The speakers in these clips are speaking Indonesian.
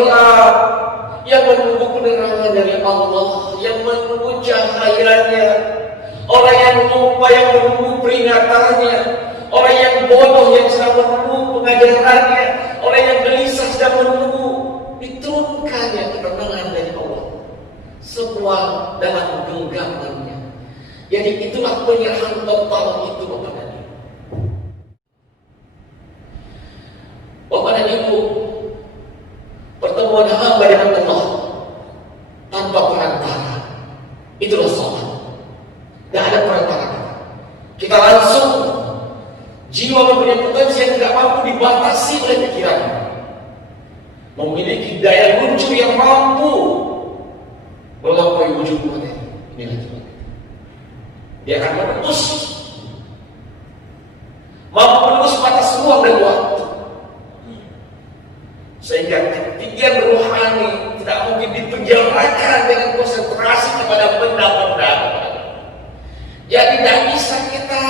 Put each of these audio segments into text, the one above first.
berdoa, yang menunggu penerangan dari Allah, yang menunggu cahayanya, orang yang lupa yang menunggu peringatannya, orang yang bodoh yang sedang menunggu pengajarannya, orang yang gelisah sedang menunggu diturunkannya ketenangan dari Allah, semua dalam genggamannya. Jadi itulah penyerahan total itu, Bapak dan Ibu. Bapak dan Ibu, pertemuan hamba dengan Allah tanpa perantara, itulah sholat. Tidak ada perantara. Kita langsung, jiwa mempunyai potensi yang tidak mampu dibatasi oleh pikiran, memiliki daya lucu yang mampu melampaui wujud materi. Inilah jiwa. Dia akan menembus, mampu menembus batas ruang dan waktu, sehingga ketinggian rohani tidak mungkin dipenjarakan dengan konsentrasi kepada benda-benda. Jadi tidak bisa kita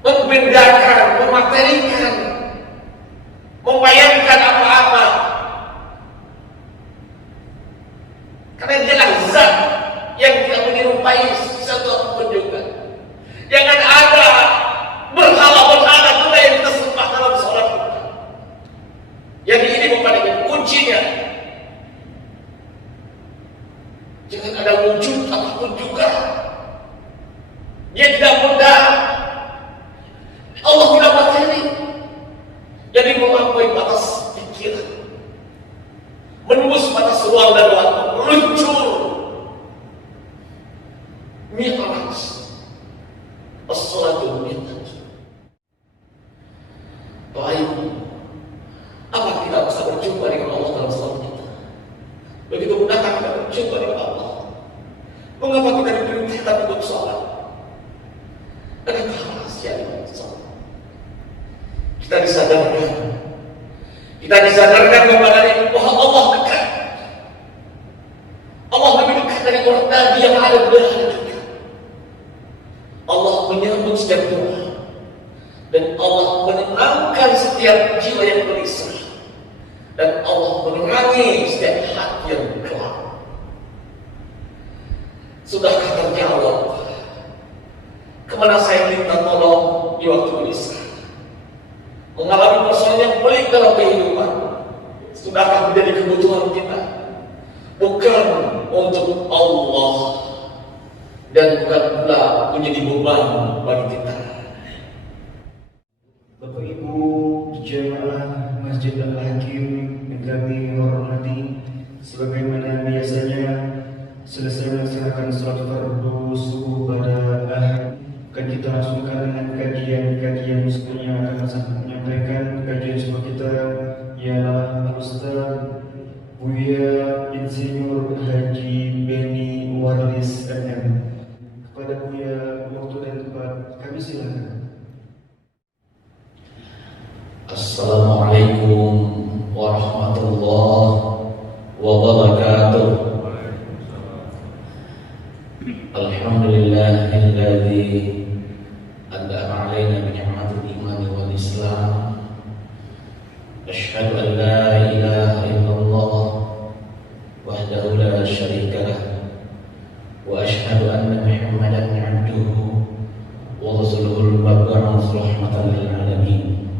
membedakan, mematerikan, membayangkan apa-apa, karena dialah zat yang tidak menyerupai sesuatu apapun juga. Jangan ada berhala-berhala juga yang kita sembah dalam sholat kita. Jadi ini bukan kuncinya. Jangan ada wujud apapun juga. Dia tidak mudah. Allah tidak materi. Jadi melampaui batas pikiran, menembus batas ruang dan waktu, meluncur. Mi'raj, as-salatul mi'raj. Baik, apa kita bisa berjumpa dengan Allah dalam salat kita? Begitu mudahkah kita berjumpa dengan Allah? Mengapa kita diperintahkan untuk salat? Ada rahasia dalam salat. Kita disadarkan kepada bahwa Allah dekat. Allah lebih dekat dari orang tadi yang ada di belakang kita. Allah menyambut setiap doa, dan Allah menenangkan setiap jiwa yang gelisah, dan Allah menerangi setiap hati yang gelap. Sudahkah terjawab kemana saya minta tolong di waktu gelisah, mengalami persoalan yang pelik dalam kehidupan? Sudahkah menjadi kebutuhan kita, bukan untuk Allah, dan bukan pula menjadi beban bagi kita? Bapak Ibu jemaah Masjid Al-Hakim yang kami hormati, sebagaimana biasanya selesai melaksanakan salat fardu subuh pada Ahad, akan kita langsungkan dengan kajian sebelumnya akan menyampaikan kajian subuh kita ialah Al-Ustaz Buya Insinyur Haji Beni Waris MM. Kepada Buya, waktu dan tempat kami silakan. Assalamualaikum warahmatullahi wabarakatuh. Alhamdulillahilladzi an'ama 'alaina bi ni'matil iman wal Islam. Asyhadu an la ilaha illallah wahdahu la syarika lah, wa asyhadu anna Muhammadan 'abduhu wa rasuluhul mab'uts rahmatan lil alamin.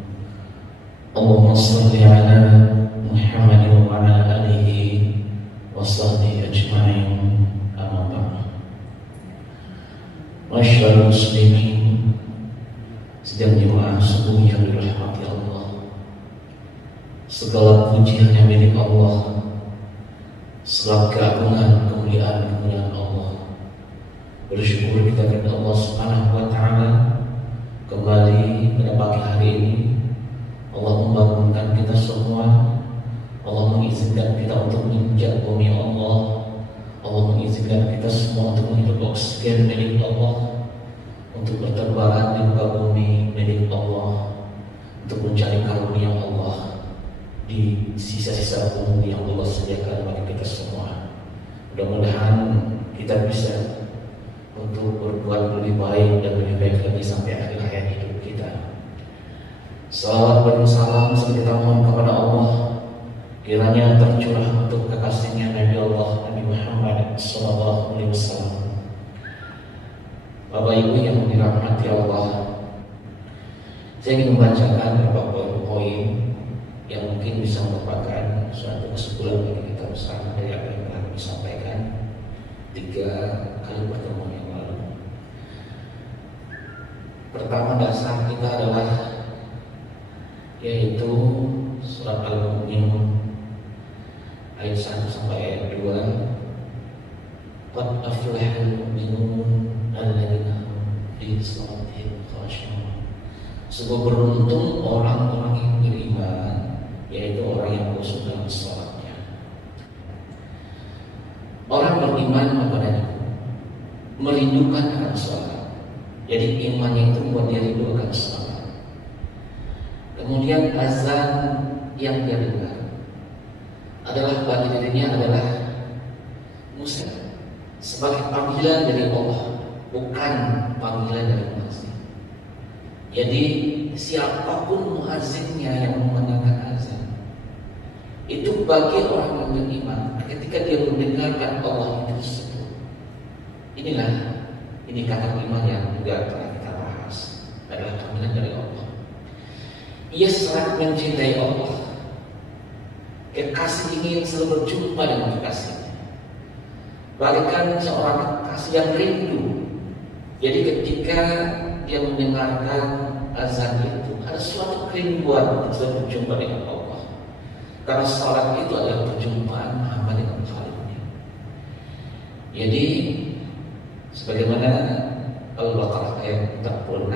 Allahumma shalli ala Muhammadin wa ala alihi wa sahbihi ajma'in. Amma ba'd. Masyaallah muslimin, sedang jemaah subuh yang dirahmati Allah, segala puji hanya milik Allah, segala keagungan, kemuliaan Allah. Bersyukur kita kepada Allah Subhanahu wa taala, kembali pada pagi hari ini Allah membangunkan kita semua. Allah mengizinkan kita untuk menginjak bumi Allah. Allah mengizinkan kita semua untuk menghirup oksigen milik Allah, untuk berterbangan di muka bumi milik Allah, untuk mencari karunia Allah di sisa-sisa bumi yang Allah sediakan bagi kita semua. Mudah-mudahan kita bisa untuk berbuat lebih baik dan lebih baik lagi sampai akhir hayat hidup kita. Salawat dan salam kita mohon kepada Allah kiranya tercurah untuk kekasihnya Nabi Allah Nabi Muhammad SAW. Bapak Ibu yang dirahmati Allah, saya ingin membacakan beberapa poin yang mungkin bisa merupakan suatu kesimpulan bagi kita bersama dari apa yang telah disampaikan 3 kali pertemuan yang lalu. Pertama, dasar kita adalah yaitu surat Al-Mu'minun ayat 1 sampai ayat 2. Qad aflahal mu'minun alladzina hum fi shalatihim khashi'un. Sungguh beruntung orang-orang yang beriman, yaitu orang yang khusyuk dalam salatnya. Orang beriman kepadanya merindukan akan salat. Jadi imannya itu membuat dia rindu akan salat. Kemudian azan yang dia dengar adalah bagi dirinya adalah muslim, sebagai panggilan dari Allah, bukan panggilan dari manusia. Jadi siapapun muazzinnya yang memandangkan azan, itu bagi orang yang beriman ketika dia mendengarkan Allah itu tersebut. Inilah indikator iman yang juga telah kita bahas, adalah panggilan dari Allah. Ia sangat mencintai Allah. Kekasih ingin selalu berjumpa dengan kekasihnya, bagaikan seorang kekasih yang rindu. Jadi ketika dia mendengarkan azan itu, ada suatu kerinduan untuk selalu berjumpa dengan Allah. Karena salat itu adalah perjumpaan hamba dengan Khaliqnya. Jadi sebagaimana Al-Baqarah ayat 46,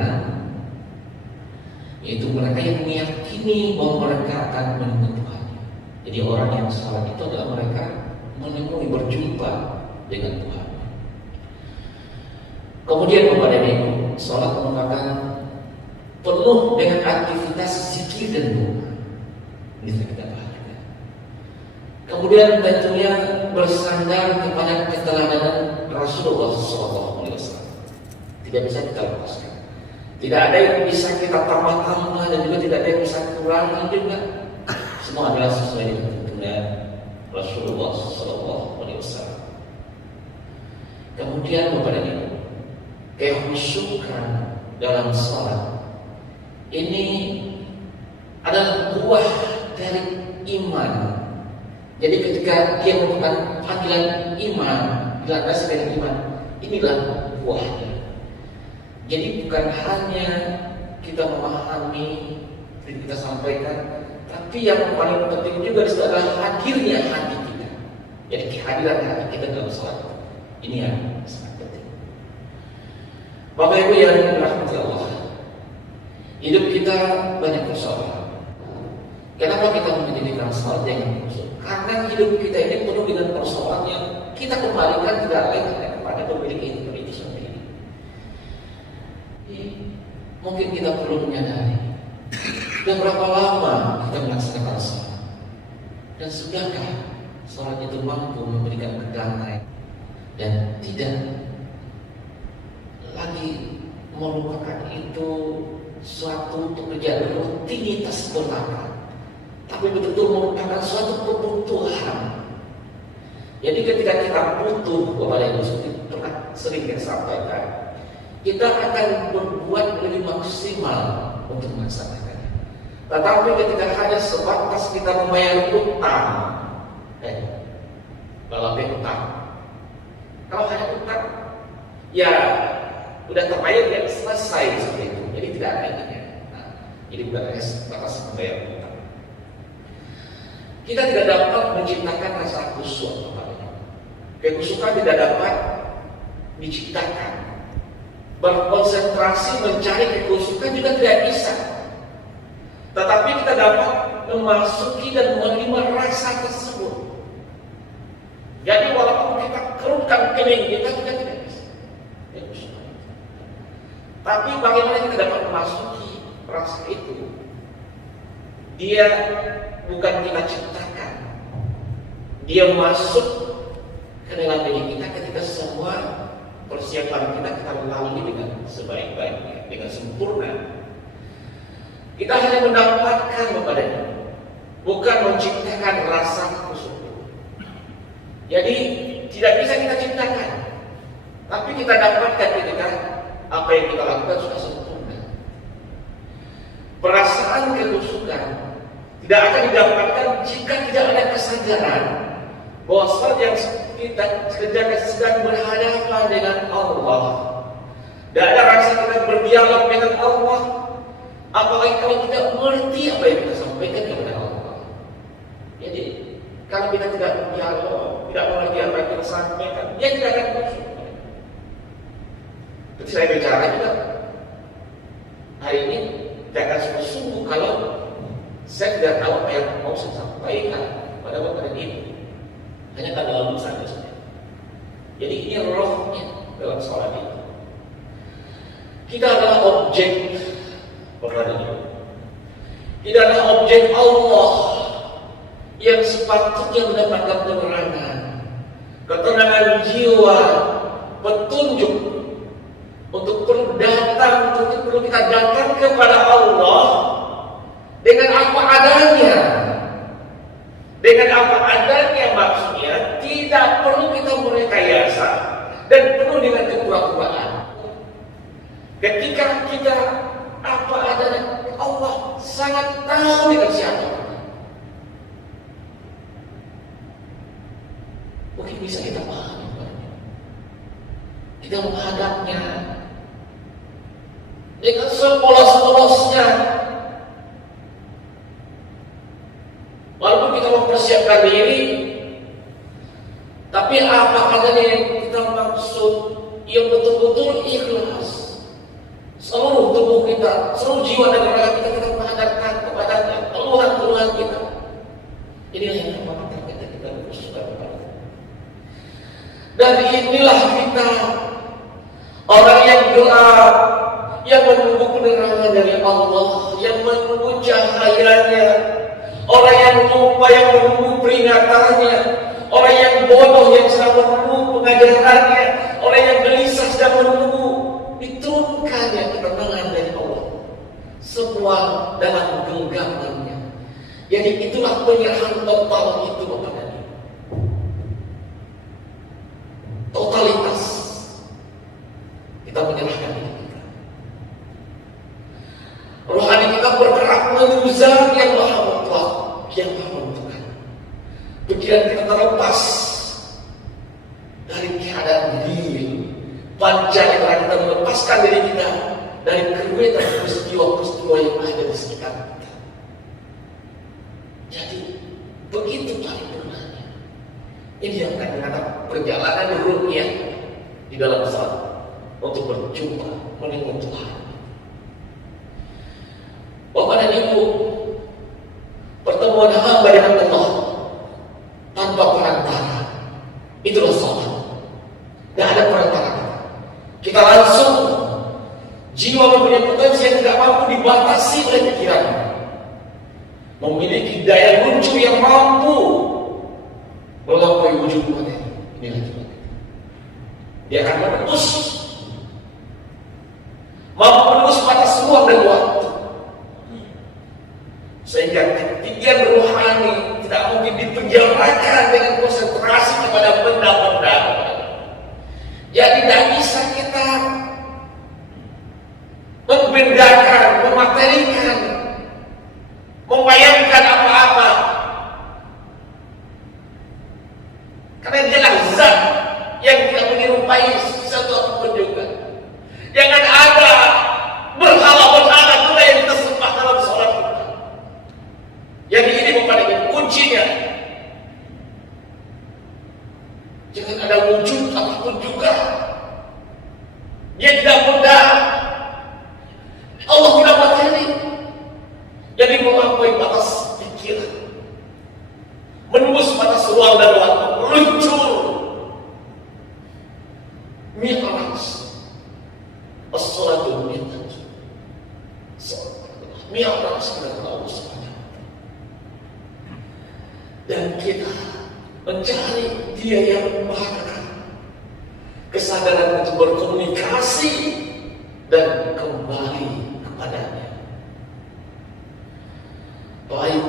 yaitu mereka yang meyakini bahwa mereka akan menemui Tuhan. Jadi orang yang salat itu adalah mereka menemui, berjumpa dengan Tuhan. Kemudian kepada Ibu, salat merupakan penuh dengan aktivitas zikir dan doa. Ini kita perhatikan. Kemudian tentunya bersandar kepada keteladanan Rasulullah SAW. Tidak bisa kita lepaskan. Tidak ada yang bisa kita tambah-tambah dan juga tidak ada yang bisa kurangi juga. Semua adalah sesuai dengan tuntunan Rasulullah SAW. Kemudian kepada Ibu, kekhusyukan dalam salat ini adalah buah dari iman. Jadi ketika dia melakukan panggilan iman, dilandasi dengan iman, inilah buahnya. Jadi bukan hanya kita memahami yang kita sampaikan, tapi yang paling penting juga adalah hadirnya hati kita. Jadi kehadiran hati kita dalam salat ini yang sangat penting. Bapak Ibu yang dirahmati Allah, hidup kita banyak persoalan. Kenapa kita menjadikan salat yang khusyuk? Karena hidup kita ini penuh dengan persoalan yang kita kembalikan tidak lain kepada pemilik itu sendiri. Mungkin kita perlu menyadari sudah berapa lama kita melaksanakan salat, dan sudahkah salat itu mampu memberikan kedamaian dan tidak lagi merupakan itu suatu pekerjaan rutinitas belaka, tapi betul-betul merupakan suatu kebutuhan. Jadi ketika kita butuh kepada Yesus, sering kita sampaikan, kita akan berbuat lebih maksimal untuk melaksanakannya. Tetapi ketika hanya sebatas kita membayar utang, kalau hanya utang, ya udah terbayar, ya selesai seperti itu. Jadi tidak ada ininya. Jadi bukan hanya sebatas membayar utang. Kita tidak dapat menciptakan rasa khusyuk kepadanya. Kekhusyukan tidak dapat diciptakan. Berkonsentrasi mencari kekhusyukan juga tidak bisa. Tetapi kita dapat memasuki dan menerima rasa tersebut. Jadi walaupun kita kerutkan kening kita juga tidak bisa. Tapi bagaimana kita dapat memasuki rasa itu? Dia bukan kita ciptakan. Dia masuk ke dalam diri kita ketika semua persiapan kita lalui dengan sebaik-baiknya, dengan sempurna. Kita hanya mendapatkan kepadanya bukan menciptakan rasa khusyuk. Jadi tidak bisa kita ciptakan, tapi kita dapatkan ketika apa yang kita lakukan sudah sempurna. Perasaan kekhusyukan tidak akan didapatkan jika tidak ada kesadaran bahwa saat yang kita kerjakan sedang berhadapan dengan Allah. Tidak ada rasa kita berdialog dengan Allah, apalagi kalau tidak mengerti apa yang kita sampaikan kepada Allah. Jadi kalau kita tidak berdialog, tidak mengerti apa yang kita sampaikan, dia tidak akan khusyuk. Seperti saya bicara juga hari ini, tidak akan sungguh-sungguh kalau saya tidak tahu apa yang mau saya sampaikan pada bapak dan ibu. Hanya tak dalam saja. Jadi ini rohnya dalam sholat itu. Kita adalah objek bapak dan ibu. Kita adalah objek Allah yang sepatutnya mendapatkan penerangan, ketenangan jiwa, petunjuk untuk perlu datang, untuk perlu kita datang kepada Allah dengan apa adanya. Dengan apa adanya maksudnya tidak perlu kita merekayasa dan penuh dengan kepura-puraan. Ketika kita apa adanya, Allah sangat tahu dengan siapa. Mungkin bisa kita pahami. Kita menghadapnya dengan sepolos-polosnya. Walaupun kita mempersiapkan diri, tapi apa adanya yang kita maksud yang betul-betul ikhlas. Seluruh tubuh kita, seluruh jiwa dan raga kita menghadapkan kepadanya, keluhan-keluhan kita. Inilah yang namanya kita bersyukur kepada. Dan inilah kita, orang yang gelap, yang menunggu penerangan dari Allah, yang menunggu cahayanya. Orang yang lupa yang menunggu peringatannya, orang yang bodoh yang sedang menunggu pengajarannya, orang yang gelisah sedang menunggu diturunkannya ketenangan dari Allah. Semua dalam genggamannya. Jadi itulah penyerahan total itu Bapak dan Ibu. Totalitas kita menyerahkan diri kita. Rohani kita bergerak menuju zat yang maha mutlak, yang maha menentukan. Pikiran kita terlepas dari keadaan diri, panjangnya kita melepaskan diri kita dari keruwetan peristiwa-peristiwa yang ada di sekitar kita. Jadi begitu paripurnanya. Ini yang akan mengatakan perjalanan ruhnya di dalam salat untuk berjumpa dengan Tuhan. Bapak dan Ibu, pertemuan hamba dengan Allah tanpa perantara, itulah salat. Tidak ada perantara. Kita langsung, jiwa mempunyai potensi yang tidak mampu dibatasi oleh pikiran, memiliki daya lucu yang mampu melampaui wujud materi. Inilah jiwa. Dia akan menembus, mampu menembus batas ruang dan waktu. Sehingga ketinggian rohani tidak mungkin dipenjarakan dengan konsentrasi kepada benda-benda. Jadi tidak bisa kita membedakan, mematerikan, membayangkan apa-apa. Karena dialah zat yang tidak menyerupai sesuatu apapun juga. Jangan ada berhala-berhala juga yang kita sembah dalam sholat kita. Jadi ini bukan kuncinya. Jangan ada wujud apapun juga. Dia tidak mudah. Allah tidak materi. Jadi melampaui batas pikiran, menembus batas ruang dan waktu, meluncur. Mi'raj, as-salatu mi'raj. Mi'raj kepada Allah SWT. Dan kita mencari Dia yang Maha Kekal, kesadaran untuk berkomunikasi dan kembali kepadanya. Baik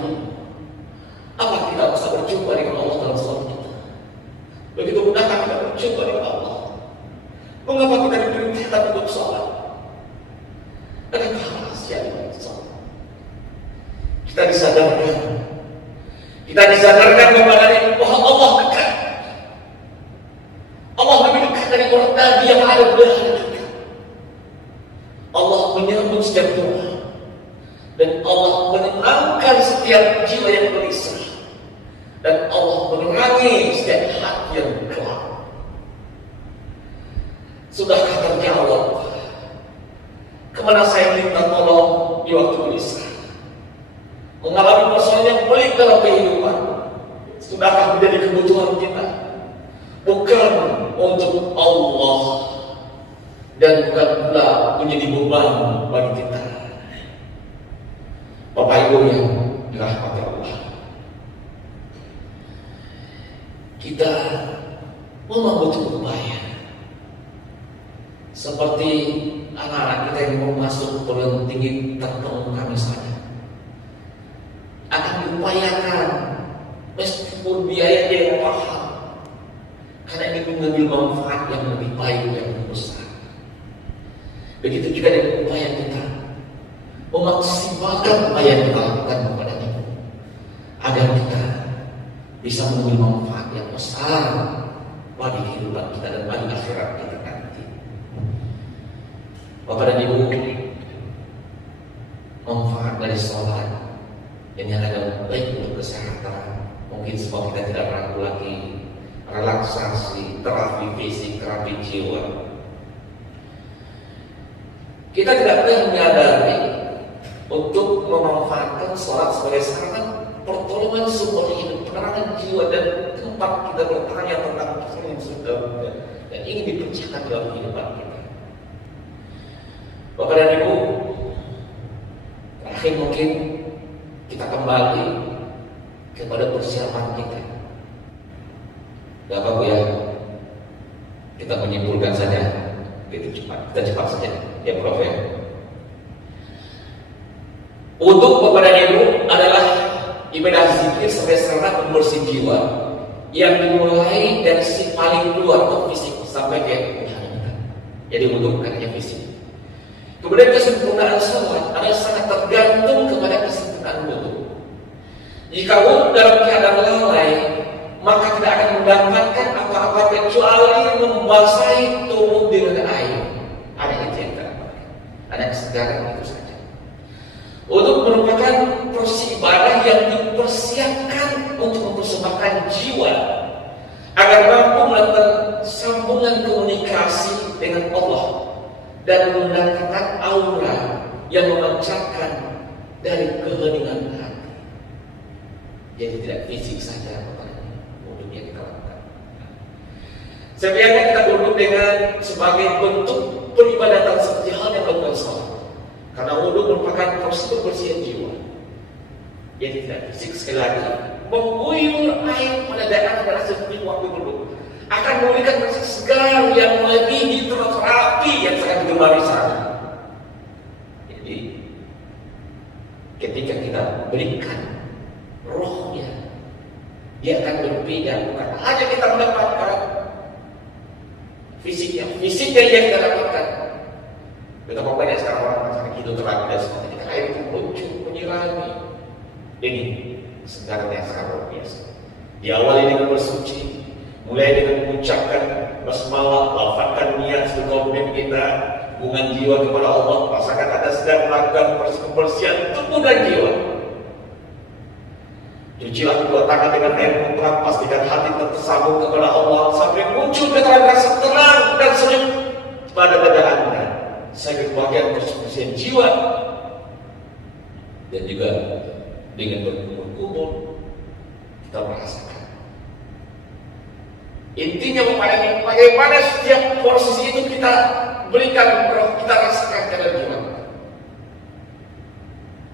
berjumpa dengan Allah? Mengapa kita diperintahkan untuk sholat? Ada rahasia dengan sholat. Kita disadarkan kepada bahwa Allah dekat. Allah lebih dekat dari orang tadi yang ada di dalam kita. Allah menyambut setiap doa, dan Allah menenangkan setiap jiwa yang gelisah, dan Allah menerangi setiap hati yang gelap. Sudahkah terjawab kemana saya minta tolong di waktu gelisah, mengalami persoalan yang pelik dalam kehidupan? Sudahkah menjadi kebutuhan kita, bukan untuk Allah, dan bukan pula menjadi beban bagi kita? Bapak Ibu yang dirahmati Allah, kita memang butuh upaya. Seperti anak-anak kita yang mau masuk perguruan tinggi tertentu misalnya, akan diupayakan meskipun biayanya yang mahal, karena ini mengambil manfaat yang lebih baik dan lebih besar. Begitu juga dengan upaya kita memaksimalkan upaya yang kita lakukan kepada Ibu, agar kita bisa mengambil manfaat yang besar bagi kehidupan kita dan bagi akhirat kita nanti. Bapak dan Ibu, manfaat dari sholat yang ada baik untuk kesehatan, mungkin sebab kita tidak ragu lagi, relaksasi, terapi fisik, terapi jiwa. Kita tidak pernah menyadari untuk memanfaatkan sholat sebagai sarana pertolongan sumber hidup, penerangan jiwa, dan tempat kita bertanya tentang persoalan yang sudah dan ingin dipecahkan dalam kehidupan kita. Bapak dan Ibu, terakhir mungkin kita kembali kepada persiapan kita. Gak apa-apa ya, kita menyimpulkan saja, kita cepat saja, ya Prof ya. Untuk Bapak dan Ibu adalah ibadah zikir sebagai sarana pembersih jiwa yang dimulai dari sisi paling luar atau fisik sampai ke rohani. Jadi untuk bukan hanya fisik. Kemudian kesempurnaan sholat adalah sangat tergantung kepada kesempurnaan wudu. Jika wudu dalam keadaan lalai, maka tidak akan mendapatkan apa-apa kecuali membasahi tubuh dengan air. Ada itu yang terakhir, ada kesegaran itu saja. Wudu merupakan proses ibadah yang dipersiapkan untuk mempersembahkan jiwa agar mampu melakukan sambungan komunikasi dengan Allah dan mendatangkan aura yang memancarkan dari keheningan hati. Jadi tidak fisik saja wudu yang kita lakukan. Sebenarnya kita wudu dengan sebagai bentuk peribadatan seperti halnya melakukan sholat. Karena wudu merupakan proses pembersihan jiwa. Jadi tidak fisik, sekali lagi mengguyur air pada daerah adalah seperti waktu wudu akan memberikan rasa segar yang melebihi terapi yang sangat digemari sana. Jadi ketika kita berikan rohnya, dia akan berbeda. Bukan hanya kita mendapatkan fisiknya yang kita dapatkan. Betapa banyak sekarang orang sangat hidroterapi dan sebagainya. Ketika air itu muncul menyirami, ini segarnya sangat luar biasa. Diawali dengan bersuci, mulai dengan mengucapkan basmalah, lafazkan niat seluruh kita, hubungan jiwa kepada Allah, rasakan ada sedang melakukan pembersihan tubuh dan jiwa. Cucilah kedua tangan dengan air mutlak, pastikan hati tersambung kepada Allah sampai muncul keterangan rasa tenang dan senyum pada dada Anda. Sebagai bagian persucian jiwa, dan juga dengan berkumur kita merasakan. Intinya bagaimana setiap posisi itu kita berikan roh, kita rasakan dalam jiwa.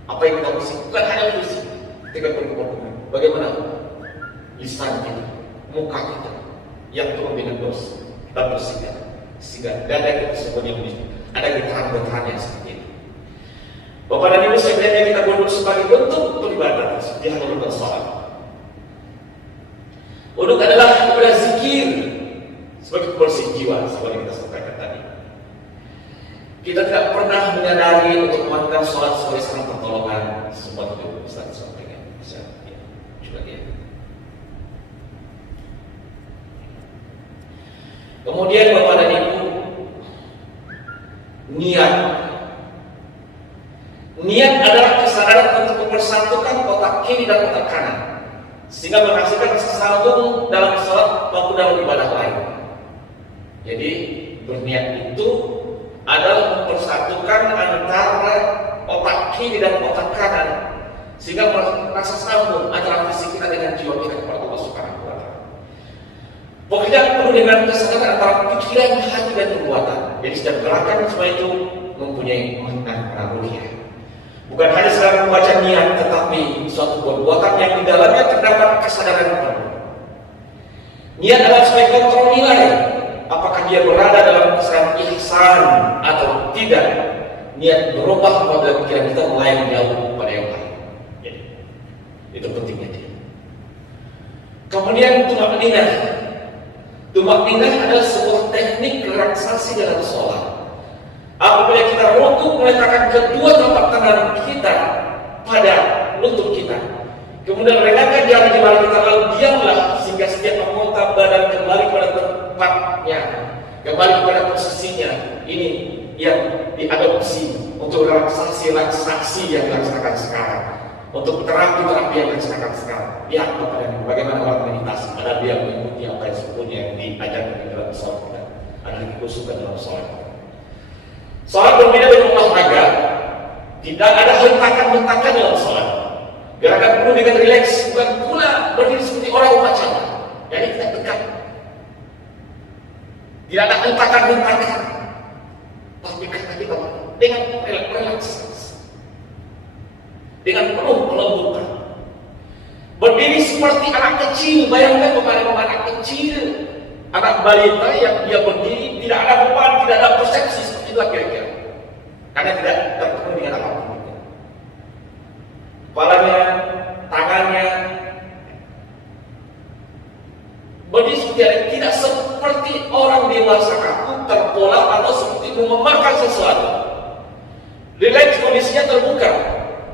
Apa yang kita bersih, bukan hanya fisik. Ketika berkumur, bagaimana lisan kita, muka kita yang turun dengan dosa, kita bersihkan sehingga dada kita semuanya bersih. Ada getaran-getaran yang seperti itu. Bapak dan Ibu, sebenarnya kita wudu sebagai bentuk peribadatan seperti halnya bersolat. Wudu adalah ibadah zikir sebagai bersih jiwa, sebagai kita sampaikan tadi. Kita tidak pernah menyadari untuk melakukan sholat sebagai sarana pertolongan semua hidup. Ustaz sampaikan, bisa ya, coba dia. Kemudian Bapak dan Ibu, niat. Niat adalah kesadaran untuk mempersatukan otak kiri dan otak kanan, sehingga menghasilkan kesambung dalam sholat maupun dalam ibadah lain. Jadi berniat itu adalah mempersatukan antara otak kiri dan otak kanan, sehingga merasa sambung antara fisik kita dengan jiwa kita kepada Allah Subhanahu wa Ta'ala. Pekerjaan penuh dengan kesadaran antara pikiran, hati dan perbuatan. Jadi setiap gerakan semua itu mempunyai makna pramulia. Bukan hanya sekedar membaca niat, tetapi suatu perbuatan yang di dalamnya terdapat kesadaran penuh. Niat adalah sebagai kontrol nilai. Apakah dia berada dalam kesadaran ihsan atau tidak? Niat berubah apabila pikiran kita mulai menjauh pada yang lain. Jadi, itu pentingnya dia. Kemudian tumakninah. Tumakninah adalah sebuah teknik relaksasi dalam sholat. Apabila kita rukuk meletakkan kedua telapak tangan kita pada lutut kita, kemudian regangkan jari jemari kita, lalu diamlah sehingga setiap anggota badan kembali pada tempatnya, kembali kepada posisinya. Ini yang diadopsi untuk relaksasi yang dilaksanakan sekarang, untuk terapi yang dilaksanakan sekarang. Lihat bagaimana orang meditasi, ada dia mengikuti apa yang sebetulnya yang diajarkan di dalam sholat kita, ada dikhususkan dalam sholat kita. Sholat berbeda dengan olahraga. Tidak ada hentakan-hentakan dalam sholat. Gerakan penuh dengan rileks, bukan pula berdiri seperti orang upacara. Jadi kita dekat. Tidak ada hentakan-hentakan, tapi kata kita dengan relaksasi, dengan penuh kelembutan. Berdiri seperti anak kecil. Bayangkan kepada anak kecil, anak balita yang dia berdiri, tidak ada beban, tidak ada persepsi seperti itu kira-kira. Karena tidak terpenuhi dengan apapun. Kepalanya, tangannya berdiri seperti tidak seperti orang dewasa kaku, terpola atau seperti memakan sesuatu. Relax, kondisinya terbuka,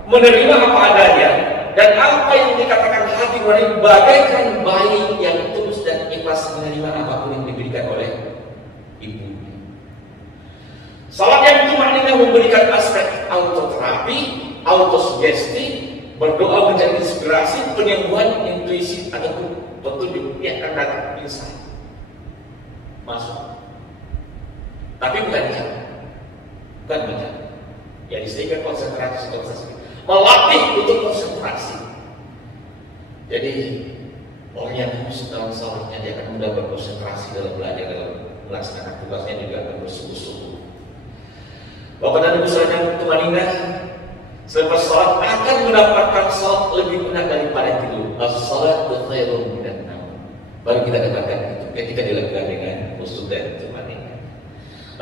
menerima apa adanya, dan apa yang dikatakan hati nurani bagaikan bayi yang tulus dan ikhlas menerima apapun yang diberikan oleh ibu. Salat yang tumakninah memberikan aspek autoterapi, autosugesti, berdoa menjadi inspirasi, penyembuhan intuisi ataupun petunjuk yang akan datang insight masuk. Tapi bukan jalan, bukan baca. Jadi sehingga konsentrasi, melatih untuk konsentrasi. Jadi orang yang khusus dalam salatnya, dia akan mudah berkonsentrasi dalam belajar, dalam melaksanakan tugasnya juga akan bersungguh-sungguh. Bapak dan Ibu sekalian, tumakninah selepas salat akan mendapatkan salat lebih enak daripada tidur. As-salatu khairun minan naum. Baru kita dapatkan itu ketika dilakukan dengan khusyuk dan tumakninah.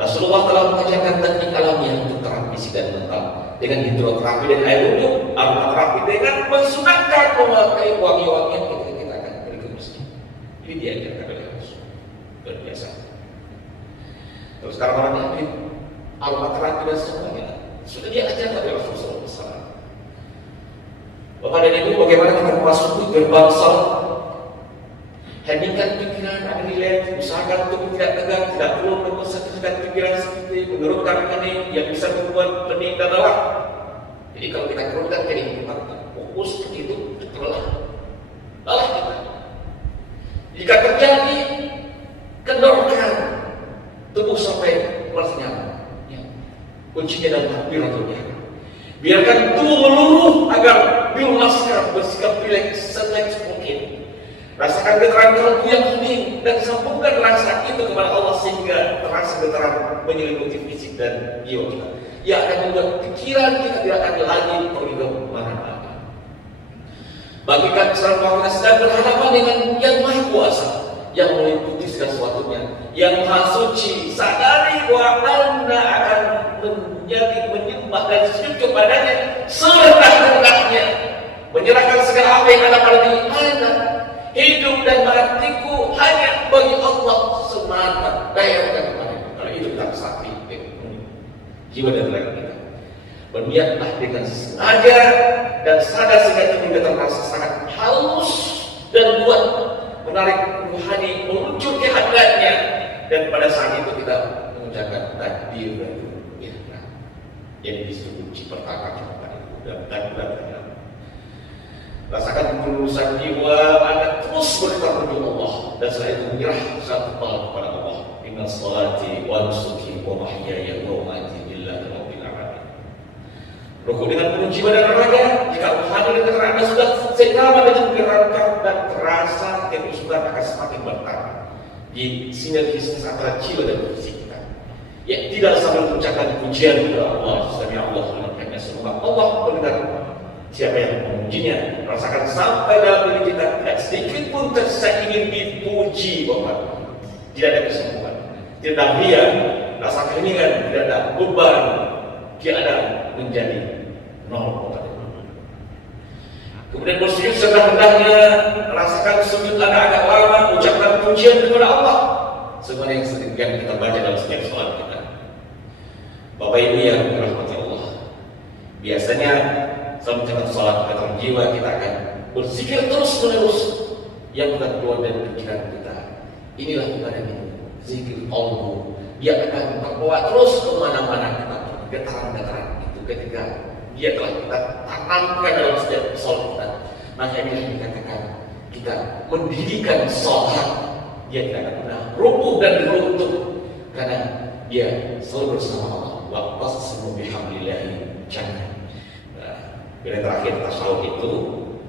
Rasulullah telah mengajarkan teknik alamiah untuk terapi fisik dan mental dengan hidroterapi dan air wudhu, aromaterapi dengan mensunatkan memakai wangi-wangian ketika kita akan pergi ke masjid. Ini diajarkan oleh Rasul. Luar biasa. Terus sekarang orang yang aromaterapi dan semuanya sudah diajarkan oleh Rasulullah SAW. Bapak dan Ibu, bagaimana kita memasuki gerbang salat? Hendingkan pikiran, ada nilai, usahakan untuk tidak tegang, tidak perlu mengonsentrasikan pikiran seperti menurunkan kening yang bisa membuat kening dan lelah. Jadi kalau kita turunkan kening, kita fokus seperti itu, lelah kita. Jika terjadi, kendorkan tubuh sampai merasa ya. Kuncinya dalam takbiratul ihram. Biarkan tubuh meluruh agar diluaskan, bersikap rileks seleks mungkin. Rasakan getaran kalbu yang hening dan sambungkan rasa itu kepada Allah sehingga terasa getaran menyelimuti fisik dan jiwa kita. Ia akan membuat pikiran kita tidak akan lagi pergi ke mana-mana. Bagikan kesalahan bahwa kita sedang berhadapan dengan yang Maha Kuasa, yang meliputi segala sesuatunya, yang Maha Suci. Sadari bahwa Anda akan menjadi menyembah dan sujud kepadanya serendah-rendahnya, menyerahkan segala apa yang ada pada diri Anda. Hidup dan matiku hanya bagi Allah semata bayarkan kepada kita. Kalau itu kita sakti jiwa dan raga kita. Berniatlah dengan sengaja dan sadar sehingga kita terasa sangat halus dan kuat menarik rohani menuju ke hadratnya, dan pada saat itu kita mengucapkan takbir dan ihram yang disebut pertama dan takbir. Rasakan ketulusan jiwa Anda terus bergetar menuju Allah, dan setelah itu menyerah satu kepada Allah. Inna salati wa nusuki wa mahyaya wa mamati lillahi rabbil alamin. Rukuk dengan penuh jiwa dan raga. Jika rohani dan keterangan Anda sudah senyaman dengan menggerakkan dan terasa, kehusulan akan semakin bertambah di sinergis antara jiwa dan fisik kita. Ya, tidak sambil mengucapkan pujian kepada Allah, sami Allah hanya semoga Allah mendengar siapa yang memujinya. Rasakan sampai dalam diri kita tidak sedikit pun tersisa ingin dipuji Bapak. Tidak ada kesembuhan, tidak ada riak, rasa keheningan, tidak ada beban, tidak ada menjadi nol. Kemudian bersujud serendah-rendahnya, rasakan sujud Anda agak lama, ucapkan pujian kepada Allah. Semua yang sering kita baca dalam setiap sholat kita. Bapak Ibu yang dirahmati Allah, biasanya dalam kita sholat dalam jiwa kita akan berzikir terus menerus yang bukan keluar dari pikiran kita. Inilah ibadah ini, zikir Allah. Dia akan terbawa terus kemana-mana kita, getaran-getaran itu ketika dia telah kita tanamkan dalam setiap sholat kita. Maka inilah yang dikatakan kita mendirikan sholat. Dia tidak akan pernah rubuh dan runtuh karena dia selalu bersama Allah. Wa qasmu bihamdillahi jannah. Yang terakhir tasawuf itu,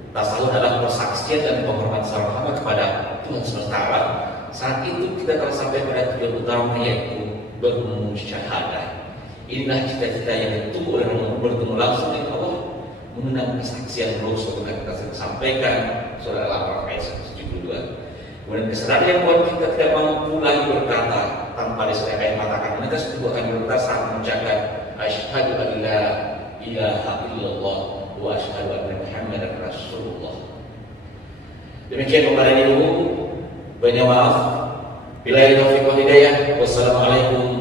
tasawuf adalah persaksian dan penghormatan seorang hamba kepada Tuhan semesta alam. Saat itu kita telah sampai pada tujuan utama, yaitu bermusyahadah. Inilah cita-cita yang ditunggu dan bertemu langsung dengan Allah, mengenang kesaksian Rasul yang kita sampaikan surah Al-A'raf ayat 172. Kemudian kesadaran yang buat kita tidak mampu lagi berkata tanpa disertai matakan. Maka itu akan berkata saat mengucapkan asyhadu an la ilaha illallah wa asyhadu anna Muhammadar Rasulullah. Demikian pembacaan ilmu. Banyak maaf. Billahi taufiq wal hidayah. Wassalamualaikum